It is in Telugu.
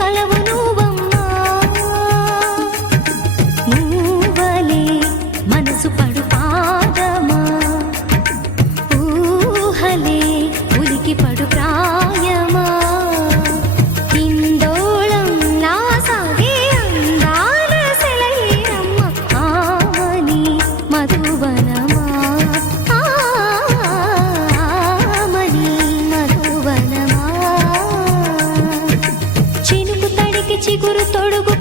కలవు నువ్వమ్మా నువ్వలే మనసు పడు పాదమా ఊహలే ఉలికి పడు ప్రాయమా ఇందోళం నా సాగే అందాల సెలయేరమ్మ ఆమని మధువనమా ఆమని మధువనమా చినుకు తడికి చిగురు తొడుగు